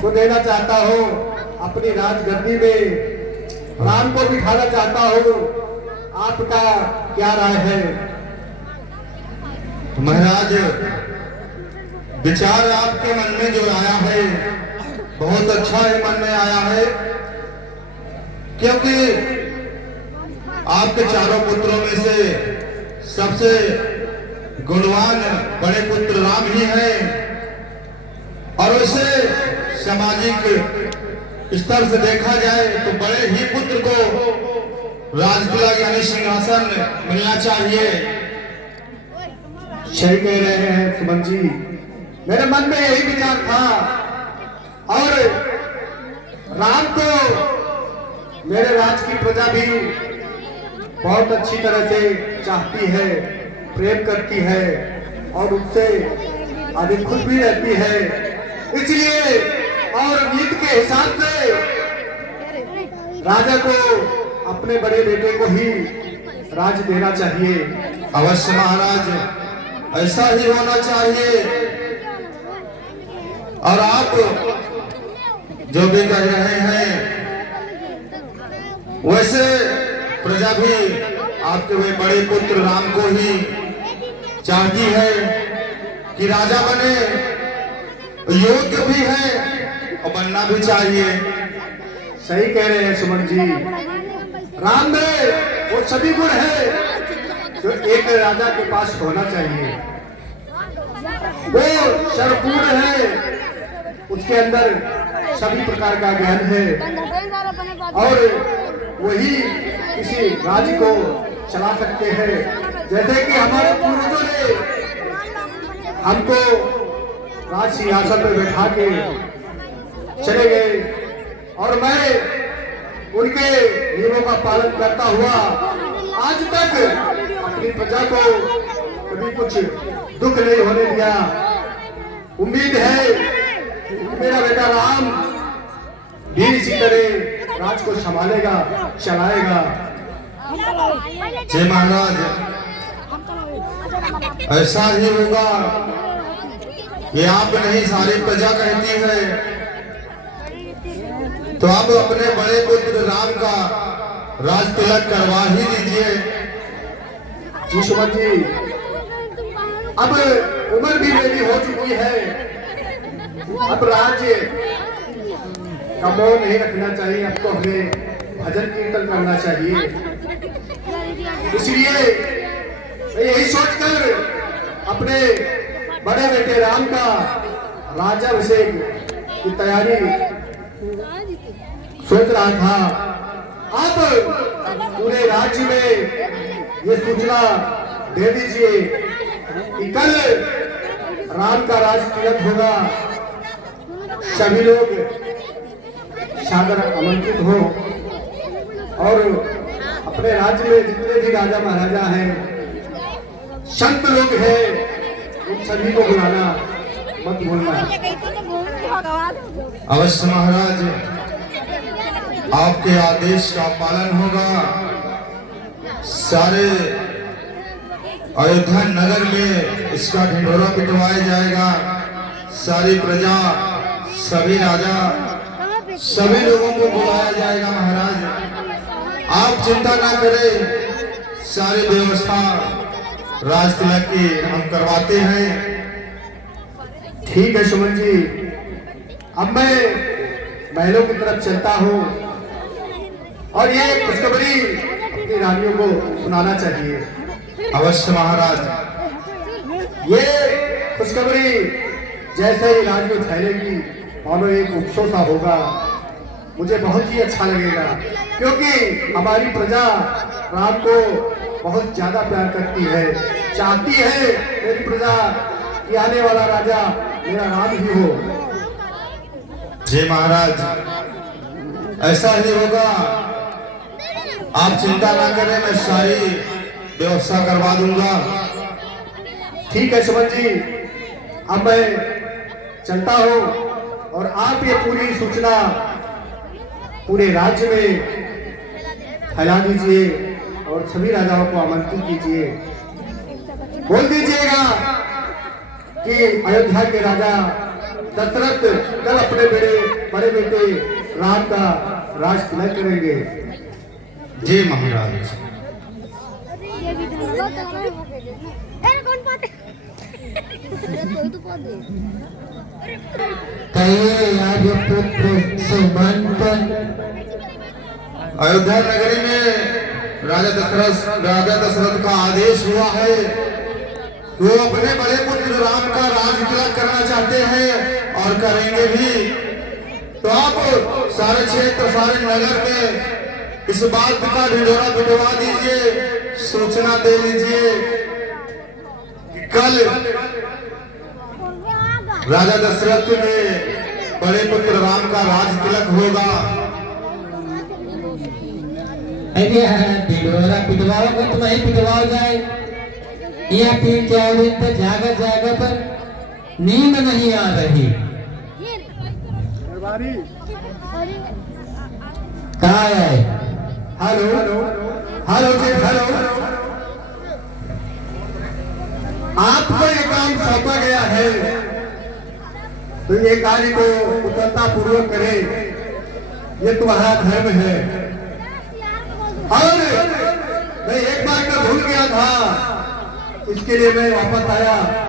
को देना चाहता हूँ अपनी राजगद्दी में, राम को बिठाना चाहता हूँ। आपका क्या राय है? महाराज, विचार आपके मन में जो आया है बहुत अच्छा है, मन में आया है, क्योंकि आपके चारों पुत्रों में से सबसे गुणवान बड़े पुत्र राम ही हैं, और वैसे सामाजिक स्तर से देखा जाए तो बड़े ही पुत्र को राजकिला यानी सिंहासन मिलना चाहिए। सही कह रहे हैं सुमन जी, मेरे मन में यही विचार था। और राम को मेरे राज की प्रजा भी बहुत अच्छी तरह से चाहती है, प्रेम करती है और उससे अधिक खुश भी रहती है। इसलिए और नीति के हिसाब से राजा को अपने बड़े बेटे को ही राज देना चाहिए। अवश्य महाराज, ऐसा ही होना चाहिए। और आप जो भी कह रहे हैं वैसे प्रजा भी आपके वे बड़े पुत्र राम को ही चाहती है कि राजा बने, योग्य भी है और बनना भी चाहिए। सही कह रहे हैं सुमन जी, राम में वो सभी गुण है जो एक राजा के पास होना चाहिए। वो सर्वपूर्ण है, उसके अंदर सभी प्रकार का ज्ञान है और वही किसी राज्य को चला सकते हैं। जैसे कि हमारे पूर्वजों ने हमको राज सिंहासन पर बैठा के चले गए और मैं उनके नियमों का पालन करता हुआ आज तक अपनी प्रजा को कभी कुछ दुख नहीं होने दिया। उम्मीद है कि मेरा बेटा राम भी इसी तरह राज को संभालेगा, चलाएगा। जय महाराज, ऐसा ही होगा। ये आप नहीं सारी प्रजा कहती है, तो आप अपने बड़े पुत्र राम का राज तिलक करवा ही दीजिए। जी सुमन जी, अब उम्र भी मेरी हो चुकी है, अब राज्य का मोह नहीं रखना चाहिए। अब तो हमें भजन कीर्तन करना चाहिए। इसलिए मैं यही सोचकर अपने बड़े बेटे राम का राज्याभिषेक की तैयारी सोच रहा था। अब पूरे राज्य में ये सूचना दे दीजिए कि कल राम का राज तिलक होगा। सभी लोग सादर आमंत्रित हो और अपने राज्य में जितने भी राजा महाराजा हैं, संत लोग हैं, उन सभी को बुलाना मत भूलना। अवश्य महाराज, आपके आदेश का पालन होगा। सारे अयोध्या नगर में इसका ढिंढोरा पिटवाया जाएगा। सारी प्रजा, सभी राजा, सभी लोगों को बुलाया जाएगा। महाराज आप चिंता ना करें, सारी व्यवस्था राज तिलक की हम करवाते हैं। ठीक है सुमन जी, अब मैं महलों की तरफ चलता हूँ और ये खुशखबरी अपनी रानियों को सुनाना चाहिए। अवश्य महाराज, ये खुशखबरी जैसे ही राज्य में फैलेगी मानो एक उत्सव सा होगा। मुझे बहुत ही अच्छा लगेगा क्योंकि हमारी प्रजा राम को बहुत ज्यादा प्यार करती है, चाहती है मेरी प्रजा कि आने वाला राजा मेरा राम ही हो। जय महाराज, ऐसा ही होगा। आप चिंता ना करें, मैं सारी व्यवस्था करवा दूंगा। ठीक है सुमन जी, अब मैं चलता हूँ और आप ये पूरी सूचना पूरे राज्य में फैला दीजिए और सभी राजाओं को आमंत्रित कीजिए। बोल दीजिएगा कि अयोध्या के राजा दशरथ कल अपने बड़े बेटे राम का राज तिलक करेंगे। जी महाराज। पुत्र सुमंतन अयोध्या नगरी में राजा दशरथ का आदेश हुआ है। वो अपने बड़े पुत्र राम का राज तिलक करना चाहते हैं और करेंगे भी। तो आप सारे क्षेत्र सारे नगर में इस बात का ढिंढोरा पिटवा दीजिए, सूचना दे दीजिए कि कल राजा दशरथ में बड़े पुत्र राम का राज तिलक होगा। अरे ढिंढोरा पिटवाओगे तो नहीं पिटवाओ जाए, या फिर 4 दिन तक जागा जागा पर नींद नहीं आ रही। कहाँ है? हेलो हेलो जी हेलो। आपको ये काम सौंपा गया है तो ये कार्य को कुशलता पूर्वक करे, ये तुम्हारा धर्म है। और मैं एक बार मैं भूल गया था, इसके लिए मैं वापस आया।